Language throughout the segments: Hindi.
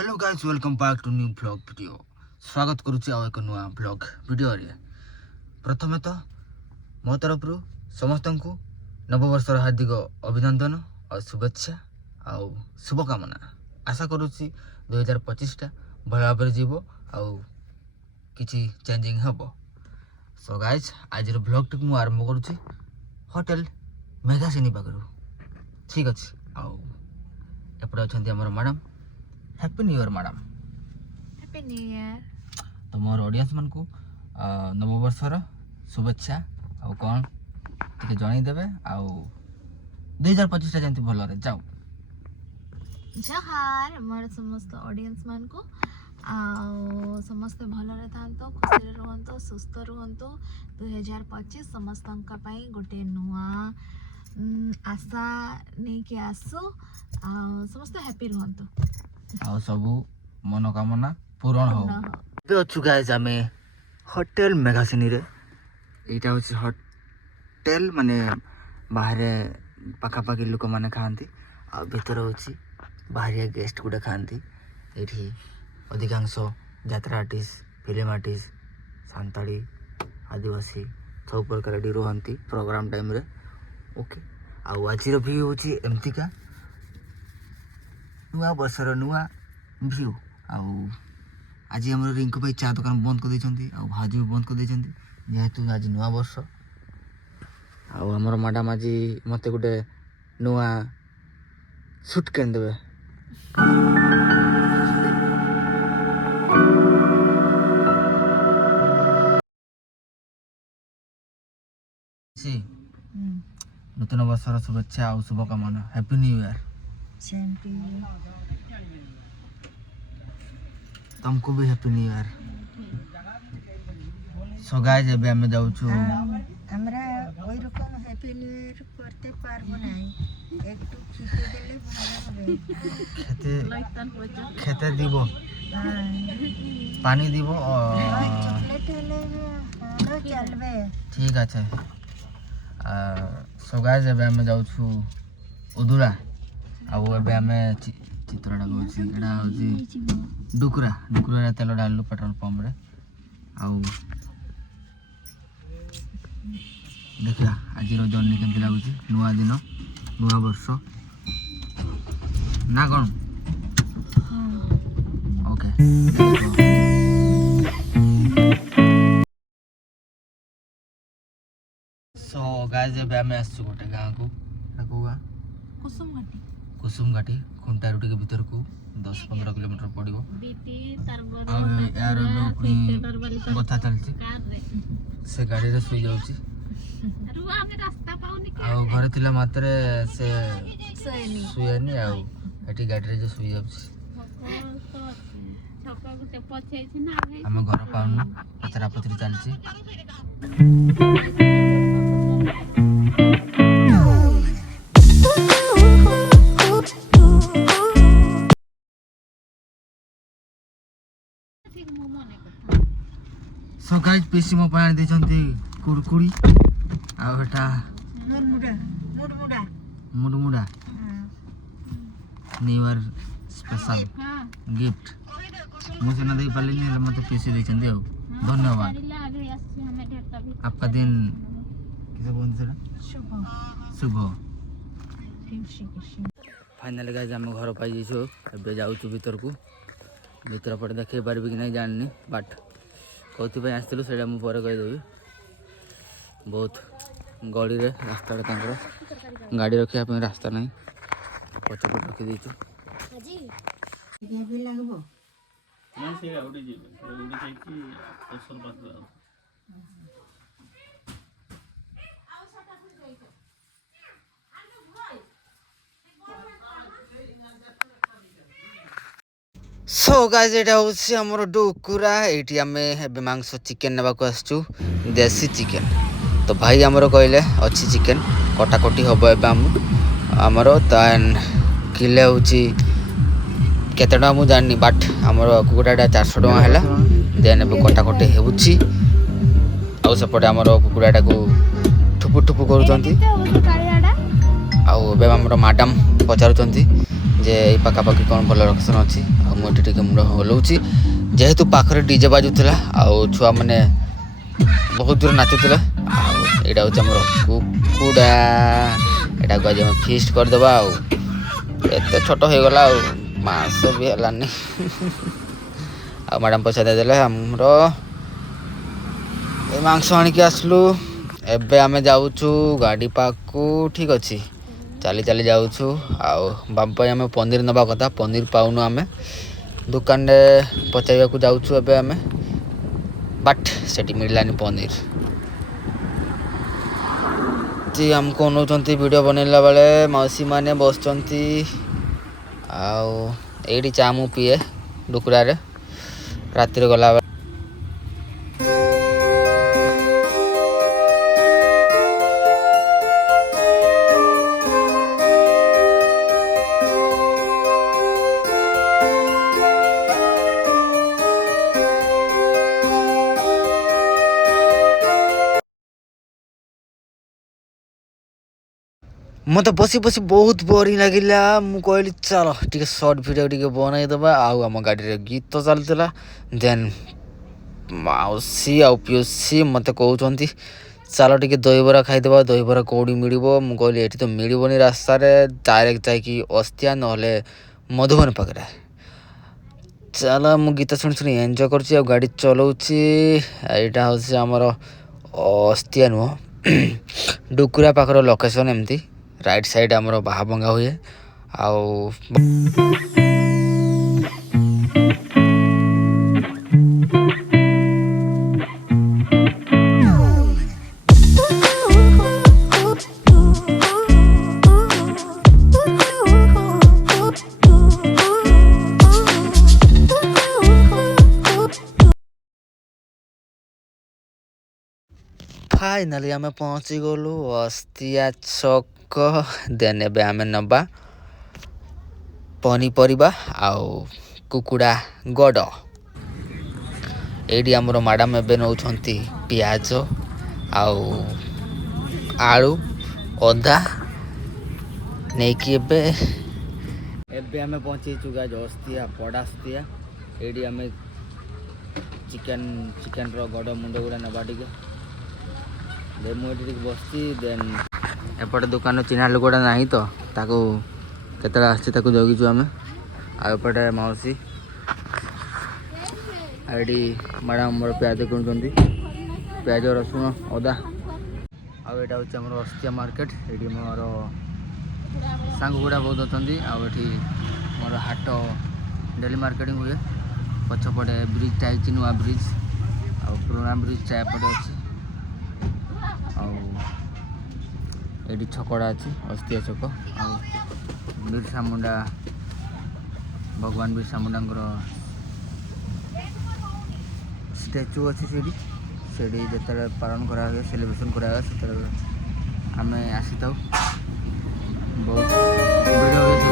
Hello guys welcome back to new blog video स्वागत करुच्ची आउ एक नुआ ब्लॉग वीडियो रे प्रथमे तो मो तरफ समस्त को नववर्षर हार्दिक अभिनंदन और शुभेच्छा आउ शुभकामना आशा करुच्ची 2025 टा भल भाव जीव आउ किछि चेंजिंग हम। सो गाइस आज ब्लॉग टी आरंभ करुच्ची होटल मेघासिनी पाखर ठीक अच्छे आउ एपटे अच्छा आम madam happy new year madam. Happy new year. तो मोर ऑडियंस मन को नववर्षर शुभेच्छा आउ कौन टिके जणई देबे आउ 2025 टा जंती भलो रे जाऊ। जहार मोर समस्त ऑडियंस मान को समस्त भलो रे थांतो खुशी रे रहंतो सुस्थ रहंतो 2025 समस्त का पई गोटे नुआ आशा नहीं के आसो समस्त हैप्पी रहंतो आउ सबू मनोकामना पूर्ण हो। बे अच्छु गाइस आमे होटल मेघासिनी रे एटा होछि होटल माने बाहरे पाखापाखि लोक माने खाती आ भीतर होछि बाहरिया गेस्ट गुडे खाती। एठी अधिकांश यात्रा आर्टिस्ट फिल्म आर्टिस्ट सांताड़ी आदिवासी सब प्रकार एठी रहंती प्रोग्राम टाइम रे ओके। आउ आजिर व्यू होछि एमतिका नुआ वर्षर नुआ व्यू आउ आज आम रिंकू भाई चा दुकान बंद कर देछंती आउ भाजी भी बंद कर देछंती जेहेतु आज नुआ वर्ष आउ हमर मैडम आज मते गुटे नुआ सूट केन देबे। सी नूतन वर्षर शुभेच्छा आउ शुभकामना happy new year. Same to you. तुमको भी happy new year. So guys एबे हम जाऊ छु हमरा ओई रकम हैप्पी न्यू ईयर करते पारबो नाही एकटू खिते देले भालो खेते खेते दीबो पानी दीबो चॉकलेट ले चलबे ठीक আছে। सो गाइस एबे हम जाऊ छु उदुरा आउ एबे हम चित्रटा कहूँ एटा हूँ डुकुरा डुकुरा तेल डालू पेट्रोल पंप रे आउ देखिया आज जर्नी केमती लगुच नुआ दिन नुआ वर्ष ना कौन ओके। सो गाइस एबे हम आसछु गोटे गाँव को कुसुम घाटी खुंटारू टिके भीतर को 10-15 किलोमीटर पड़ो कथा चलती से गाड़ी रे सुई जाउची आउ घर थिला मात्र से सुयानी आउ एटी गाड़ी रे जो सुई जाउची हम घर पाउनु पचरा पचरी चलची। सो गाइस पीसी मो पानी देछंती कुरकुरी आ बेटा मुडमुडा न्यू ईयर स्पेशल गिफ्ट मुझे ना दे पाली नहीं मते पीसी देछंती हो धन्यवाद। आपका दिन किसे बोल से शुभ फाइनली गाइस हम घर पाई जेछु एबे जाउछु भीतर को भीतर पटे देखे पारबे कि नहीं जाननी बट कौन आसलु से मुझे कहीदेवी बहुत गली रे रास्ता गाड़ी रखा रास्ता ना पचपट रखीदेचु सो गाइस एटा होछि हमर डुकुरा एठी हमें मांस चिकन नेबा को आसचु देसी चिकन तो भाई हमर कहले अछि चिकन कटाकटी हबो एबे हमर तान किले होछि केतेटा मु जाननी बाट हमर कुकुडाटा 400 टका हैला देन एबे कटाकटी हेउछि आउ सपटे हमर कुकुडाटा को ठुपु ठुपु करूचंती आउ एबे हमर मैडम पचारुचंती जे पाखापाखि कौन भल लोकेशन अच्छी मुझे टे मुंड हलाऊँगी जेहेतु पाखरे डीजे बाजुला छुआ मैंने बहुत दूर नाचुले यहाँ हूँ आम कुकुड़ा यहाँ को आज फिस्ट करदे एत छोट हो गला मास भी है आ मैडम पैसा देदेले आमर मांस आणिकी आसलु एबे आमे जाऊछु गाड़ी पार्क को ठीक अच्छी चली चली जाऊछु बाबा आमे पनीर नबा कथा पनीर पाउनु आमे दुकान रे पचाइबा को जाऊछु एबे आमे बट सेठी मिललानी पनीर जी हमको नौचंती वीडियो बनैला बेले मौसी माने बसचंती एडी चा मु पिए डुकुरा रे रातिर गला मत बसी बसी बहुत बोरिंग लगिला मु कहली चलो टिके शॉर्ट वीडियो टिके बनाई दबा आम गाड़ी रे गीत तो चलुला देन मौसी आ पियोसी मत कहते चलो टिके दहीबरा खाईदबा दहीबरा कौड़ी मिल मु कहली एठी तो मिलबनी रास्ता रे डायरेक्ट जाकि अस्तिया नहले मधुबनी पाखे चलो मु गीत शुणी शुणी एंजॉय करछि आ गाड़ी चलाउछि एटा हଉଛି हमर अस्तिया नुह डुकुरा पाखर लोकेशन एमती राइट साइड आमर बाहा भंगा हुए आउ फाइनाली आम पहुँची गलु अस्तिया छक देन एबे आमे नबा पनीपरिबा आउ कुकुड़ा गड़ एडी आमर मैडम एबे नौछंती पियाज आउ आलू अदा नेकी एबे आमे पहुँचीचु गाइस अस्तिया पड़ास्तिया एडी आमे चिकन रो गड़ मुंड गुड़ा नबा टिके दे मुझे बसची देन एपटे दुकान चिन्हा लोकटा ना तो ताको केतला आछि ताको जगिछु आमे आपटे मौसी आईडी मैडम मोर प्याज किणुचंती प्याज रसुण अदा आटा हूँ आम अस्तिया मार्केट ये मोर सांग गुड़ा बहुत अच्छा आठी मोर हाट डेली मार्केटिंग हुए पछपटे ब्रिज टाइम नुआ ब्रिज आ पुराना ब्रिज टा एपटे अच्छी ये छकड़ा अच्छी अस्तिया छक बिरसा मुंडा भगवान बिरसा मुंडा स्टैचू अच्छी से जो पालन करा सेलिब्रेशन करा आम आसी था बहुत भिड़ हुए से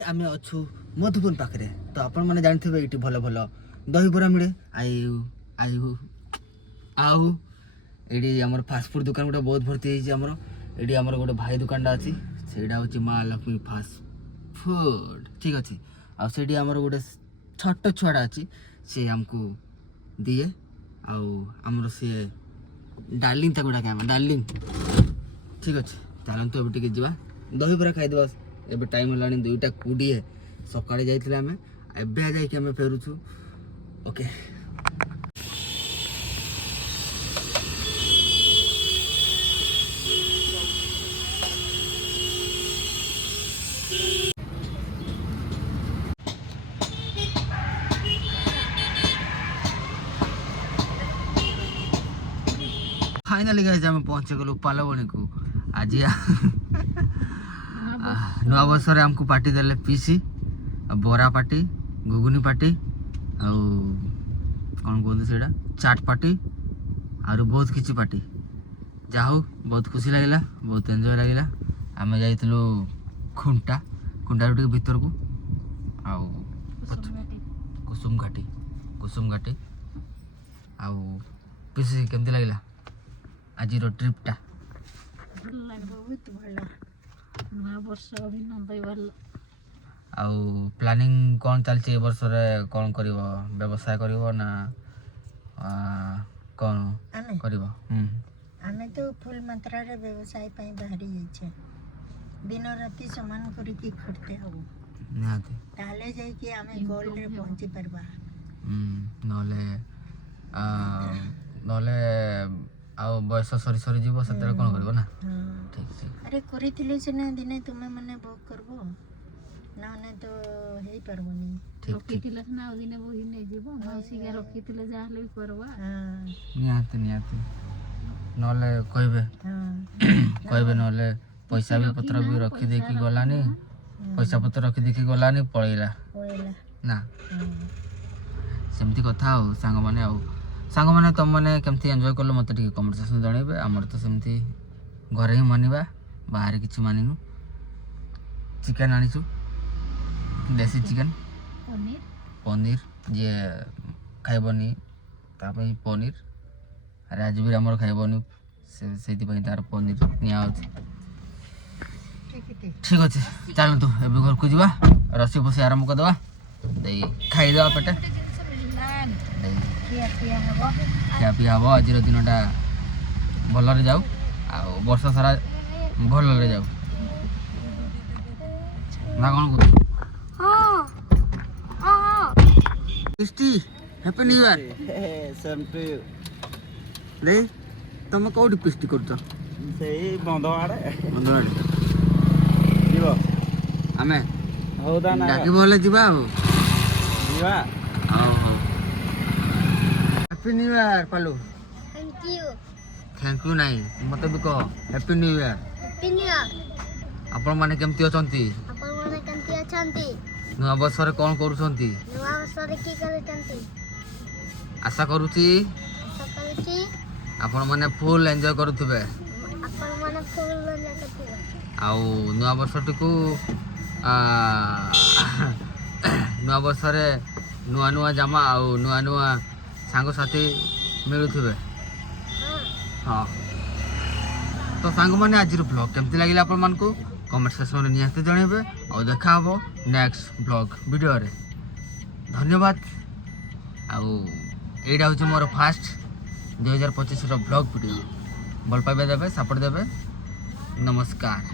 आमे अच्छु मधुबन पाखे तो आपण मैंने जानते ये भल भल दहीबरा मिले आयु आउ ये आम फास्टफुड दुकान गोटे बहुत भर्ती होमर ये आम गोटे भाई दुकान अच्छी से माँ लक्ष्मी फास्ट फूड ठीक अच्छे आम गोटे छोट छुआटा अच्छी सी आमको दिए आमर सी डार्लिंग ताक डाके डार्लिंग ठीक अच्छे चलतु अब टे जा दहीबरा खाईदे एबे टाइम है 2:20 सकाळे जाइथिले आमे एबे जाइके आमे फेरुछु ओके फाइनली गाइस आमे पहुंचे गलु पालवणी को आज नुआ वर्ष आमको पार्टी देले पीसी बरा पार्टी घुगुनी पार्टी कौन कहते से चाट पार्टी और बहुत किसी पार्टी जा हो बहुत खुशी लगे बहुत एंजॉय लगे ଆମେ ଯାଇଥିଲୁ ଖୁଣ୍ଟା ଖୁଣ୍ଟାରୁ ଟିକେ ଭିତରକୁ ଆଉ କୁସୁମ ଘାଟି ଆଉ ପିସି କେମିତି ଲାଗିଲା ଆଜିର ଟ୍ରିପ୍ଟା? ଭଲ ଲାଗିବ, ବହୁତ ଭଲ। ନୂଆ ବର୍ଷ ଅଭିନନ୍ଦନ ଭଲ। ଆଉ ପ୍ଲାନିଂ କ'ଣ ଚାଲିଛି ଏ ବର୍ଷରେ? କ'ଣ କରିବ? ବ୍ୟବସାୟ କରିବ ନା କ'ଣ କରିବ? ଆମେ ତ ଫୁଲ୍ ମାତ୍ରାରେ ବ୍ୟବସାୟ ପାଇଁ ବାହାରି ଯାଇଛେ। ଦିନ ରାତି ସମାନ କରିକି ଖଟତେ ହବ, ନିହାତି। ତାହେଲେ ଯାଇକି ଆମେ ଗୋଲ୍ଡରେ ପହଞ୍ଚି ପାରିବା। ନହେଲେ ନହେଲେ ଆଉ ବୟସ ସରି ସରି ଯିବ, ସେତେବେଳେ କ'ଣ କରିବ ନା? ଠିକ୍ ଠିକ୍। ଆରେ କରିଥିଲେ ସିନା ଦିନେ ତୁମେ ମାନେ ଭୋଗ କରିବ, ନହେଲେ ତ ହେଇପାରିବନି। ରଖିଥିଲେ ସିନା ଆଉ ଦିନେ ବୋହି ନେଇଯିବ, ମାଉସୀକା ରଖିଥିଲେ ଯାହାହେଲେ ବି କରବା। ନିହାତି ନିହାତି। ନହେଲେ କହିବେ ନହେଲେ ପଇସା ବି ପତ୍ର ବି ରଖିଦେଇକି ଗଲାନି, ପଇସା ପତ୍ର ରଖିଦେଇକି ଗଲାନି, ପଳେଇଲା ନା। ସେମିତି କଥା ଆଉ ସାଙ୍ଗମାନେ ତୁମମାନେ କେମିତି ଏନ୍ଜୟ କଲ ମୋତେ ଟିକେ କମେଣ୍ଟ ସେକ୍ସନ୍ ଜଣାଇବେ। ଆମର ତ ସେମିତି ଘରେ ହିଁ ମାନିବା, ବାହାରେ କିଛି ମାନିନୁ। ଚିକେନ୍ ଆଣିଛୁ, ଦେଶୀ ଚିକେନ୍, ପନିର ଯିଏ ଖାଇବନି ତା ପାଇଁ ପନିର, ଆରେ ଆଜି ବି ଆମର ଖାଇବନି, ସେଇଥିପାଇଁ ତାର ପନିର ନିଆହେଉଛି। ଠିକ୍ ଅଛି, ଚାଲନ୍ତୁ ଏବେ ଘରକୁ ଯିବା, ରୋଷେଇ ଫୋଷେଇ ଆରମ୍ଭ କରିଦେବା, ଦେଇ ଖାଇଦେବା ପେଟେ, ଖିଆପିଆ ହେବ। ଆଜିର ଦିନଟା ଭଲରେ ଯାଉ, ଆଉ ବର୍ଷ ସାରା ଭଲରେ ଯାଉ, ନା କ'ଣ କହୁଛୁ? Happy new year. ଦେଇ ତମେ କୋଉଠି ପିଷ୍ଟି କରୁଛ? ସେଇ ବନ୍ଧ ଆଡ଼େ ଯିବ, ଆମେ ହଉ ତାହେଲେ ଡାକିବ ହେଲେ ଯିବା ଆଉ। ଯିବା। ହଉ ହଉ। ହ୍ୟାପି ନ୍ୟୁ ଇୟର ପାଲୁ। ଥ୍ୟାଙ୍କ ୟୁ ନାହିଁ, ମୋତେ ବି କହ ହ୍ୟାପି ନ୍ୟୁ ଇୟର। ଆପଣମାନେ କେମିତି ଅଛନ୍ତି? ନୂଆ ବର୍ଷରେ କ'ଣ କରୁଛନ୍ତି? ଆଶା କରୁଛି ଆପଣମାନେ ଫୁଲ୍ ଏନ୍ଜୟ କରୁଥିବେ, ଆଉ ନୂଆ ବର୍ଷଟିକୁ ନୂଆ ବର୍ଷରେ ନୂଆ ନୂଆ ଜାମା ଆଉ ନୂଆ ନୂଆ ସାଙ୍ଗସାଥି ମିଳୁଥିବେ। ହଁ, ତ ସାଙ୍ଗମାନେ ଆଜିର ବ୍ଲଗ୍ କେମିତି ଲାଗିଲା ଆପଣମାନଙ୍କୁ କମେଣ୍ଟ ସେକ୍ସନରେ ନିହାତି ଜଣାଇବେ, ଆଉ ଦେଖା ହେବ ନେକ୍ସଟ ବ୍ଲଗ୍ ଭିଡ଼ିଓରେ। ଧନ୍ୟବାଦ। ଆଉ ଏଇଟା ହେଉଛି ମୋର ଫାର୍ଷ୍ଟ 2025ର ବ୍ଲଗ୍ ଭିଡ଼ିଓ। ଭଲ ପାଇବା ଦେବେ, ସପୋର୍ଟ ଦେବେ। ନମସ୍କାର।